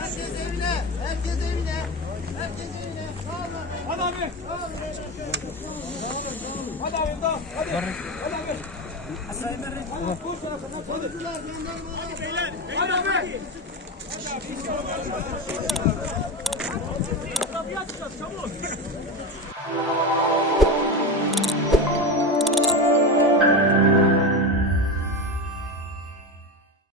Herkes evine, herkes evine, herkes evine. Sağ olun. Hadi abi. Hadi abi imdat. Hadi. Hadi abi. Hadi koş sana. Hadi. Polisler, jandarmalar. Hadi beyler. Hadi abi. Hadi abi.